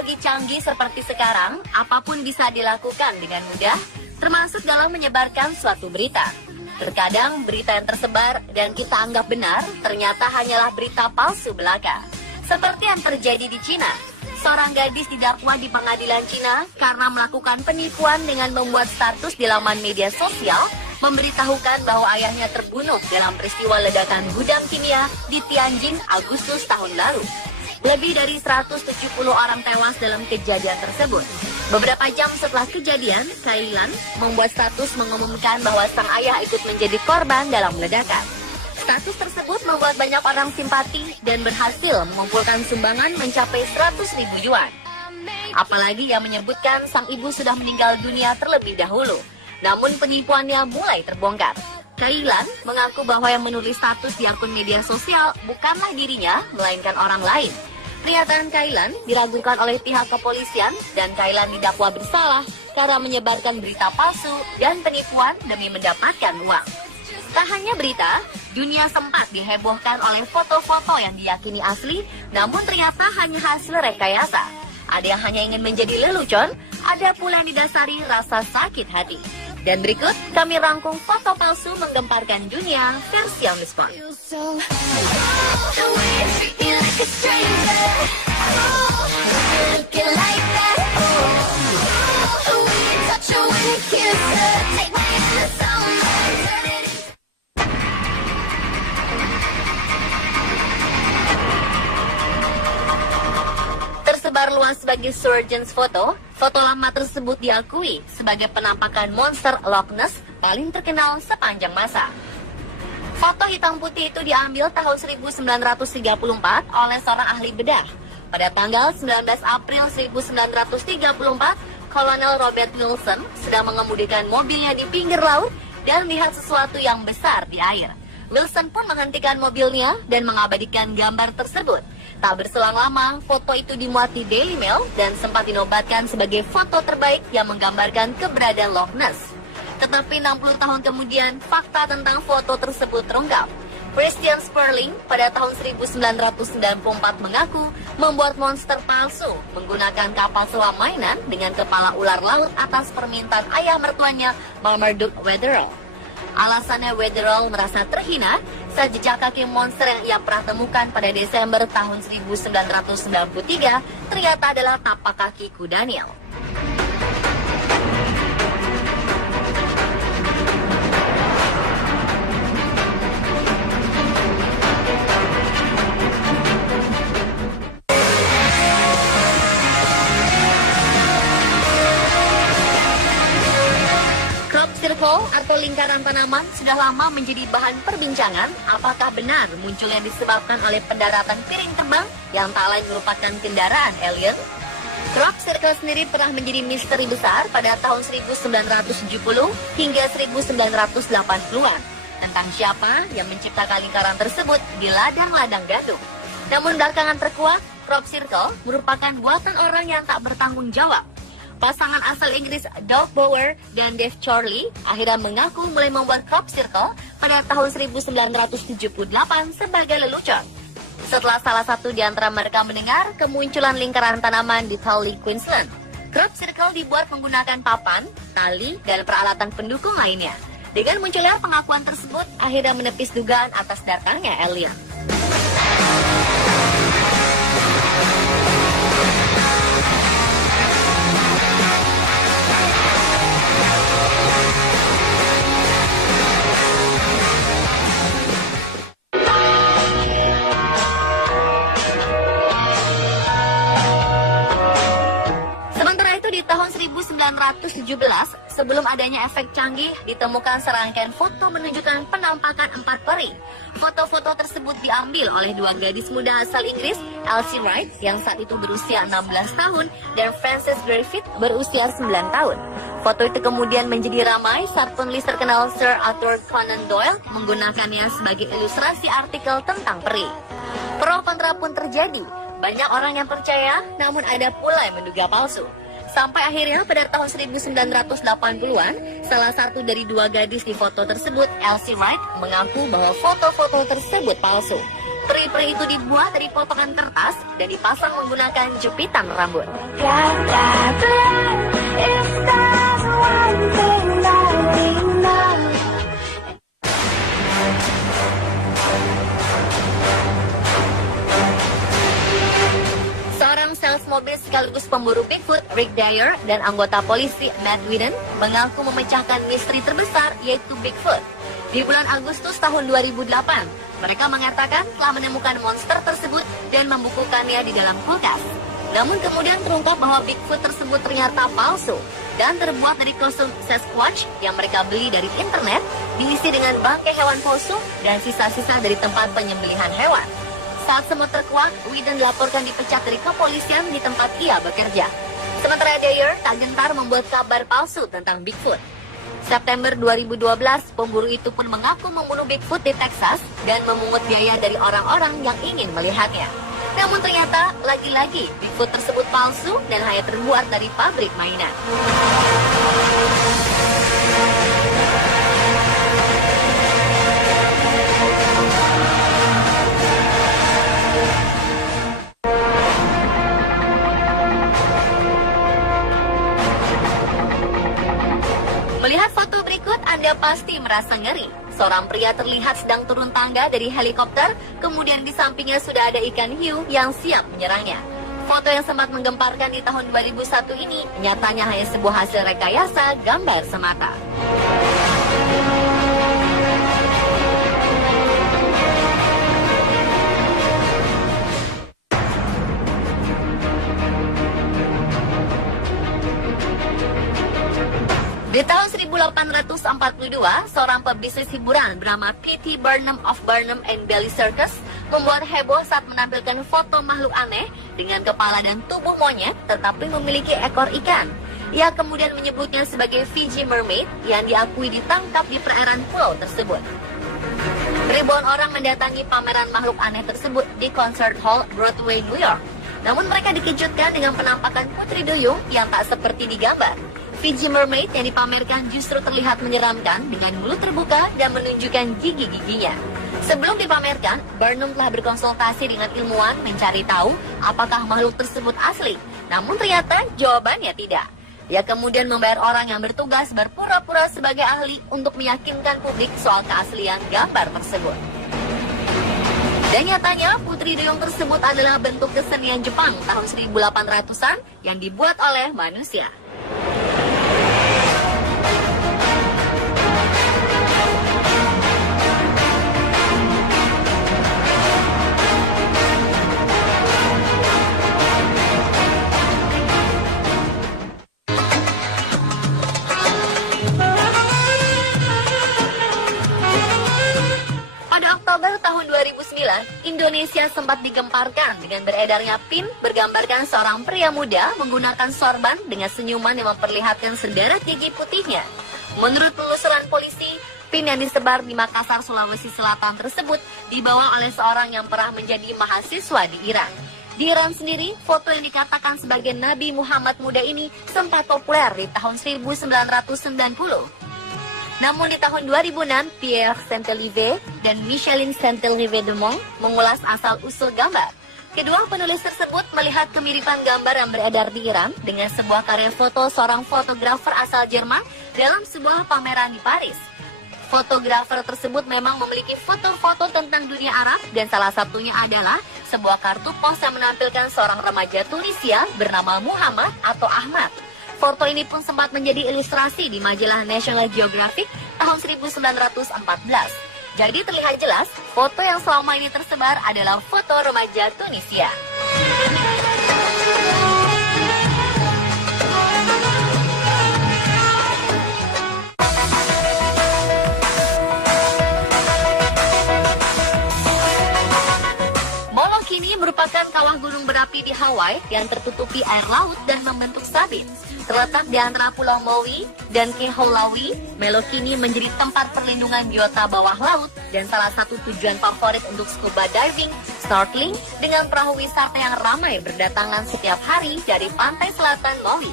teknologi canggih seperti sekarang, apapun bisa dilakukan dengan mudah, termasuk dalam menyebarkan suatu berita. Terkadang berita yang tersebar dan kita anggap benar, ternyata hanyalah berita palsu belaka. Seperti yang terjadi di Cina. Seorang gadis didakwa di pengadilan Cina karena melakukan penipuan dengan membuat status di laman media sosial memberitahukan bahwa ayahnya terbunuh dalam peristiwa ledakan gudang kimia di Tianjin Agustus tahun lalu. Lebih dari 170 orang tewas dalam kejadian tersebut. Beberapa jam setelah kejadian, Kailan membuat status mengumumkan bahwa sang ayah ikut menjadi korban dalam ledakan. Status tersebut membuat banyak orang simpati dan berhasil mengumpulkan sumbangan mencapai 100.000 yuan. Apalagi yang menyebutkan sang ibu sudah meninggal dunia terlebih dahulu. Namun penipuannya mulai terbongkar. Kailan mengaku bahwa yang menulis status di akun media sosial bukanlah dirinya, melainkan orang lain. Pernyataan Kailan diragukan oleh pihak kepolisian dan Kailan didakwa bersalah karena menyebarkan berita palsu dan penipuan demi mendapatkan uang. Tak hanya berita, dunia sempat dihebohkan oleh foto-foto yang diyakini asli, namun ternyata hanya hasil rekayasa. Ada yang hanya ingin menjadi lelucon, ada pula yang didasari rasa sakit hati. Dan berikut kami rangkum foto palsu menggemparkan dunia versi on the spot. Tersebar luas sebagai surgeon's photo, foto lama tersebut diakui sebagai penampakan monster Loch Ness paling terkenal sepanjang masa. Foto hitam putih itu diambil tahun 1934 oleh seorang ahli bedah. Pada tanggal 19 April 1934, Kolonel Robert Wilson sedang mengemudikan mobilnya di pinggir laut dan melihat sesuatu yang besar di air. Wilson pun menghentikan mobilnya dan mengabadikan gambar tersebut. Tak berselang lama, foto itu dimuat di Daily Mail dan sempat dinobatkan sebagai foto terbaik yang menggambarkan keberadaan Loch Ness. Tetapi 60 tahun kemudian, fakta tentang foto tersebut terungkap. Christian Sperling pada tahun 1994 mengaku membuat monster palsu menggunakan kapal selam mainan dengan kepala ular laut atas permintaan ayah mertuanya, Marmaduke Wetherell. Alasannya Wetherell merasa terhina saat jejak kaki monster yang ia pernah temukan pada Desember tahun 1993 ternyata adalah tapak kaki kuda Nil. Atau lingkaran tanaman sudah lama menjadi bahan perbincangan. Apakah benar munculnya disebabkan oleh pendaratan piring terbang yang tak lain merupakan kendaraan alien? Crop Circle sendiri pernah menjadi misteri besar pada tahun 1970 hingga 1980-an tentang siapa yang menciptakan lingkaran tersebut di ladang-ladang gandum. Namun belakangan terkuak, Crop Circle merupakan buatan orang yang tak bertanggung jawab. Pasangan asal Inggris Doug Bower dan Dave Chorley akhirnya mengaku mulai membuat Crop Circle pada tahun 1978 sebagai lelucon. Setelah salah satu di antara mereka mendengar kemunculan lingkaran tanaman di Tully, Queensland. Crop Circle dibuat menggunakan papan, tali, dan peralatan pendukung lainnya. Dengan munculnya pengakuan tersebut, akhirnya menepis dugaan atas datangnya alien. Tahun 1917, sebelum adanya efek canggih, ditemukan serangkaian foto menunjukkan penampakan 4 peri. Foto-foto tersebut diambil oleh dua gadis muda asal Inggris, Elsie Wright yang saat itu berusia 16 tahun dan Frances Griffith berusia 9 tahun. Foto itu kemudian menjadi ramai saat penulis terkenal Sir Arthur Conan Doyle menggunakannya sebagai ilustrasi artikel tentang peri. Pro kontra pun terjadi. Banyak orang yang percaya, namun ada pula yang menduga palsu. Sampai akhirnya pada tahun 1980-an, salah satu dari dua gadis di foto tersebut, Elsie Wright, mengaku bahwa foto-foto tersebut palsu. Peri-peri itu dibuat dari potongan kertas dan dipasang menggunakan jepitan rambut. Seorang sales mobil sekaligus pemburu Bigfoot, Rick Dyer, dan anggota polisi Matt Whedon mengaku memecahkan misteri terbesar yaitu Bigfoot. Di bulan Agustus tahun 2008, mereka mengatakan telah menemukan monster tersebut dan membukukannya di dalam kulkas. Namun kemudian terungkap bahwa Bigfoot tersebut ternyata palsu dan terbuat dari kostum Sasquatch yang mereka beli dari internet, diisi dengan bangkai hewan kosong dan sisa-sisa dari tempat penyembelihan hewan. Saat semua terkuak, Whedon dilaporkan dipecat dari kepolisian di tempat ia bekerja. Sementara Dyer tak gentar membuat kabar palsu tentang Bigfoot. September 2012, pemburu itu pun mengaku membunuh Bigfoot di Texas dan memungut biaya dari orang-orang yang ingin melihatnya. Namun ternyata, lagi-lagi, Bigfoot tersebut palsu dan hanya terbuat dari pabrik mainan. Melihat foto berikut, Anda pasti merasa ngeri. Seorang pria terlihat sedang turun tangga dari helikopter, kemudian di sampingnya sudah ada ikan hiu yang siap menyerangnya. Foto yang sempat menggemparkan di tahun 2001 ini, nyatanya hanya sebuah hasil rekayasa gambar semata. Di tahun 1842, seorang pebisnis hiburan bernama P.T. Barnum of Barnum and Bailey Circus membuat heboh saat menampilkan foto makhluk aneh dengan kepala dan tubuh monyet tetapi memiliki ekor ikan. Ia kemudian menyebutnya sebagai Fiji Mermaid yang diakui ditangkap di perairan pulau tersebut. Ribuan orang mendatangi pameran makhluk aneh tersebut di Concert Hall, Broadway, New York. Namun mereka dikejutkan dengan penampakan putri duyung yang tak seperti di gambar. Fiji Mermaid yang dipamerkan justru terlihat menyeramkan dengan mulut terbuka dan menunjukkan gigi-giginya. Sebelum dipamerkan, Barnum telah berkonsultasi dengan ilmuwan mencari tahu apakah makhluk tersebut asli. Namun ternyata jawabannya tidak. Ia kemudian membayar orang yang bertugas berpura-pura sebagai ahli untuk meyakinkan publik soal keaslian gambar tersebut. Dan nyatanya putri duyung tersebut adalah bentuk kesenian Jepang tahun 1800-an yang dibuat oleh manusia. Tahun 2009, Indonesia sempat digemparkan dengan beredarnya pin bergambarkan seorang pria muda menggunakan sorban dengan senyuman yang memperlihatkan sederet gigi putihnya. Menurut penelusuran polisi, pin yang disebar di Makassar, Sulawesi Selatan tersebut dibawa oleh seorang yang pernah menjadi mahasiswa di Iran. Di Iran sendiri, foto yang dikatakan sebagai Nabi Muhammad muda ini sempat populer di tahun 1990. Namun di tahun 2006, Pierre Saint-Elive dan Micheline Saint-Elive de Mont mengulas asal-usul gambar. Kedua penulis tersebut melihat kemiripan gambar yang beredar di Iran dengan sebuah karya foto seorang fotografer asal Jerman dalam sebuah pameran di Paris. Fotografer tersebut memang memiliki foto-foto tentang dunia Arab dan salah satunya adalah sebuah kartu pos yang menampilkan seorang remaja Tunisia bernama Muhammad atau Ahmad. Foto ini pun sempat menjadi ilustrasi di majalah National Geographic tahun 1914. Jadi terlihat jelas, foto yang selama ini tersebar adalah foto remaja Tunisia. Molokini merupakan kawah gunung berapi di Hawaii yang tertutupi air laut dan membentuk sabit. Terletak di antara Pulau Maui dan Kehaulau, Molokini menjadi tempat perlindungan biota bawah laut dan salah satu tujuan favorit untuk scuba diving, snorkeling, dengan perahu wisata yang ramai berdatangan setiap hari dari pantai selatan Maui.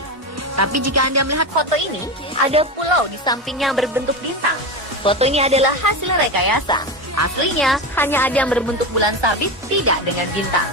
Tapi jika Anda melihat foto ini, ada pulau di sampingnya yang berbentuk bintang. Foto ini adalah hasil rekayasa. Aslinya, hanya ada yang berbentuk bulan sabit, tidak dengan bintang.